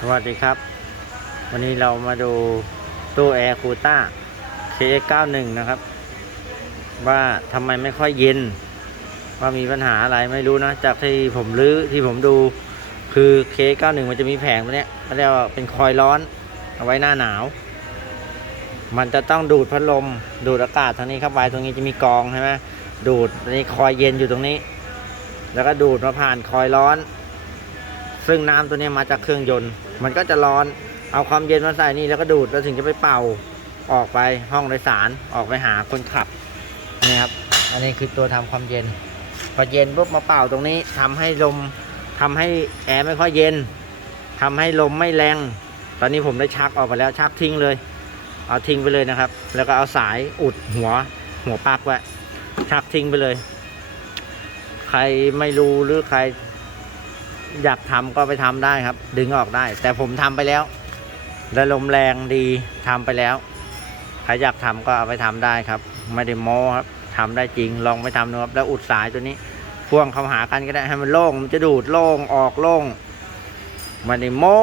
สวัสดีครับ วันนี้เรามาดูตู้แอร์คูต้า K91 นะครับ ว่าทำไมไม่ค่อยเย็น ว่ามีปัญหาอะไรไม่รู้นะ จากที่ผมรื้อที่ผมดูคือ K91 มันจะมีแผงตัวเนี้ยเขาเรียกว่าเป็นคอยล์ร้อน เอาไว้หน้าหนาว มันจะต้องดูดพัดลม ดูดอากาศทางนี้เข้าไปตรงนี้จะมีกองใช่ไหมดูดนนี้คอยเย็นอยู่ตรงนี้ แล้วก็ดูดมาผ่านคอยร้อน ซึ่งน้ำตัวนี้มาจากเครื่องยนต์ มันก็จะร้อนเอาความเย็นมาใส่นี่แล้วก็ดูดแล้วถึงจะไปเป่าออกไปห้องโดยสารออกไปหาคนขับนี่ครับอันนี้คือตัวทำความเย็น พอเย็นปุ๊บมาเป่าตรงนี้ทำให้ลมทำให้แอร์ไม่ค่อยเย็นทำให้ลมไม่แรง ตอนนี้ผมได้ชักออกไปแล้วชักทิ้งเลย เอาทิ้งไปเลยนะครับ แล้วก็เอาสายอุดหัวหัวปลั๊กไว้ชักทิ้งไปเลย ใครไม่รู้หรือใคร อยากทำก็ไปทำได้ครับ ดึงออกได้ แต่ผมทำไปแล้วและลมแรงดีทำไปแล้วใครอยากทำก็เอาไปทำได้ครับ ไม่ได้โม้ครับทำได้จริงลองไปทำดูครับแล้วอุดสายตัวนี้พ่วงเข้าหากันก็ได้ให้มันโล่งมันจะดูดโล่งออกโล่งไม่ได้โม้